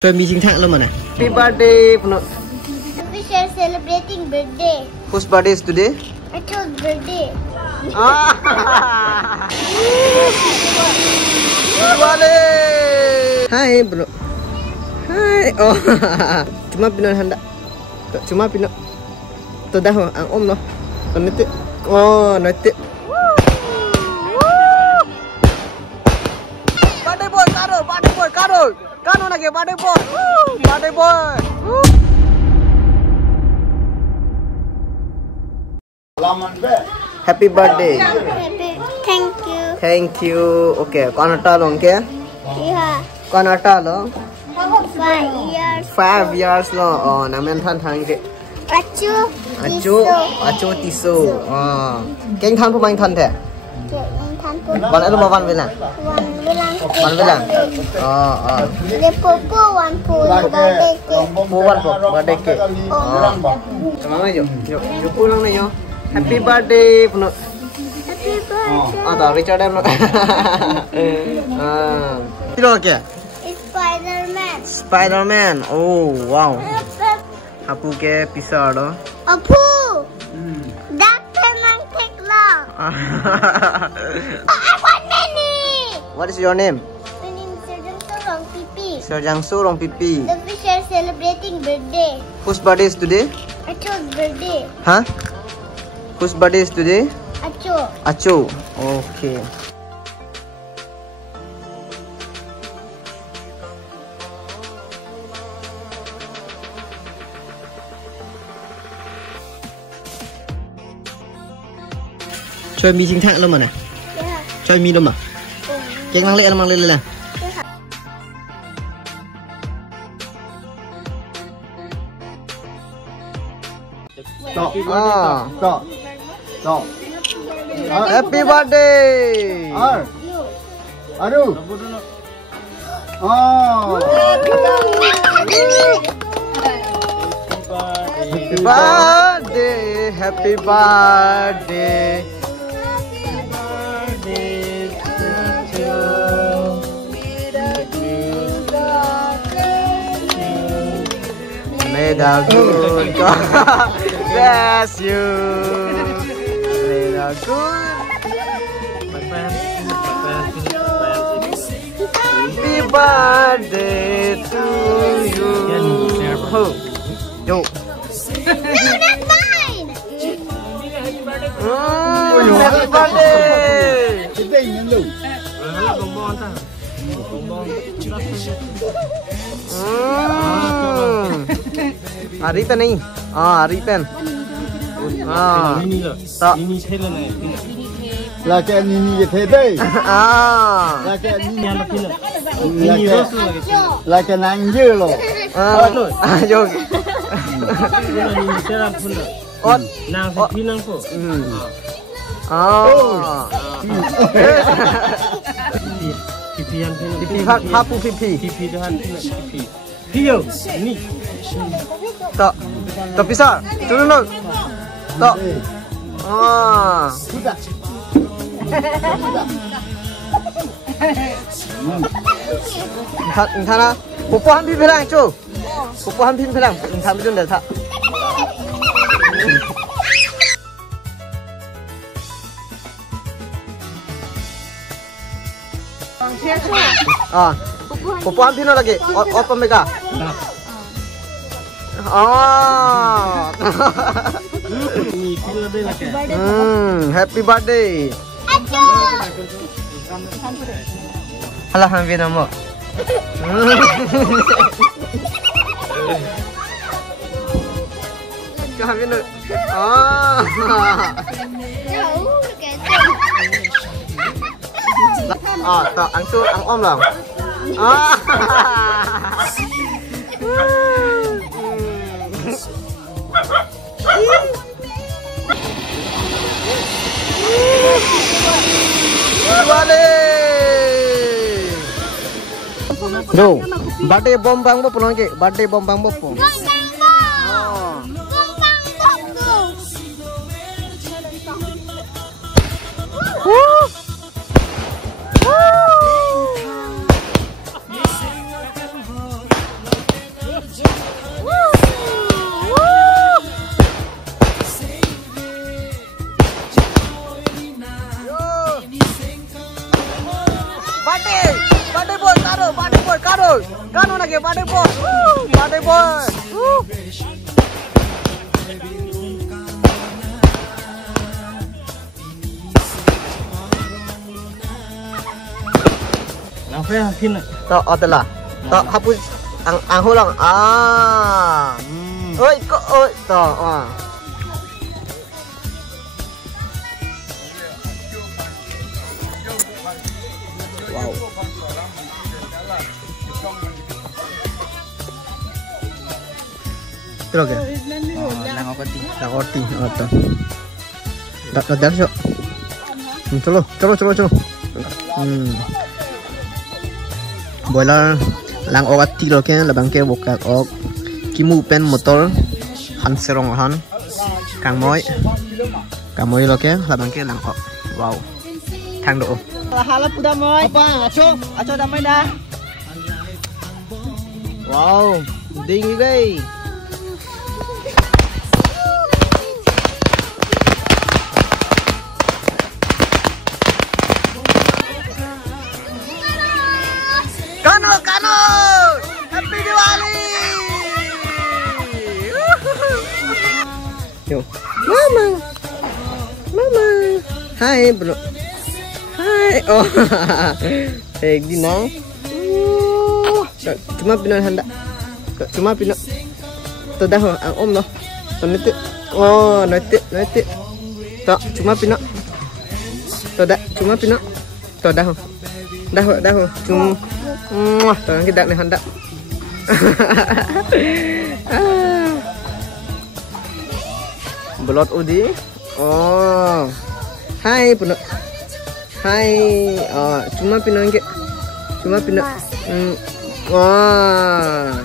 Tôi mi chính thẳng luôn mà này. Happy birthday, Puno. We are celebrating birthday. Whose birthday is today? Acho's birthday. Hai, Puno. Hai. Oh. Cuma Pino hendak. Cuma Pino. Tuh dah ang om loh. Nanti. Oh, nanti. Birthday boy, kado, birthday boy, kado. Kado lagi birthday boy. Birthday boy. Happy birthday. Thank you. Thank you. Okay, कौन हटा लो क्या? Yeah. कौन हटा लो? 5 years. 5 years lo. Oh, namen than thang ke. Achu. Achu tisu. Oh, keng than pemain than the. Ban itu bawan bilang. Ban bilang. Oh. The popo one pool birthday cake. Buwan po, birthday cake. Oh. Sama aja. Yuk pulang nih yo. Happy birthday, Puno. Happy birthday. Oh, tahu Richard em lo. Itu apa? It's Spider-Man. Spider-Man. Oh, wow. Apu ke pisau do. Apu. Dapet mang cake lah. I want many. What is your name? My name is Serjang Sorong Pipi. Serjang Surong Pipi. The fish are celebrating birthday. Whose birthday is today? Acho's birthday. Huh? Whose birthday is today? Acho. Acho. Okay. Chơi mi chính thẳng luôn mà này. Yeah. Chơi mi đâu mà. Cái mang lên này. Stop. Ah. Stop. Stop. Happy birthday. Aduh. Oh. Happy birthday. Happy birthday. May the good God bless you. May the good. Happy birthday to you. Yo. No, that's mine. Happy birthday. Cái gì nhân lù? Aritan nih. Aritan. Tak. Là cái nini cái thế đây. Là cái nini là cái nàng dưa rồi. Yo. On. Nang pinang po. Pipian pinang. Pipi hapu pipi. Pipi dahan pipi. Pio ni. Tak. Tak bisa. Turun lo. Tak. Sudah. Entah Popo hampir pelang cu. Popo hampir pelang. Entah betul dah tak. Popo hampir no lagi. Apa mereka? Ni pila de la ke. Happy birthday. Acho. Alah hampir nama. Hampir no. Jauh ke Tak angsu ang om lah. Bro, birthday bom bang bo pulang ke? Birthday bom bang bo po. Badai boy, kano lagi badai boy, badai boy. Apa ya Hina? Tak, adalah. Tak hapus ang hulang. Oi, kok oi, tak. Wow. Terus ke? Lang oti. Ota. Dah syok. Chalo. Boiler lang oti lo ke labang ke bokat ok. Kimu pen motor han serong han. Kang moi lo ke labang ke lang ok. Wow. Thang độ. Halap udah moy. Apa? Aco damai dah. Wow, ding guys. Kano. Happy Diwali. Yo. Mama. Hai, bro. Hai. Oh. Hey, Dina. Cuma pindah hendak. Cuma pindah. Tu dah ang om noh. Nanti. Oh, nanti. Tak, cuma pindah. Tu dah, cuma pindah. Tu dah. Dah. Cuma. Tolong kita nih hendak. Belot udi. Oh. Hai, puno. Hai. Oh, cuma pindah. Wah.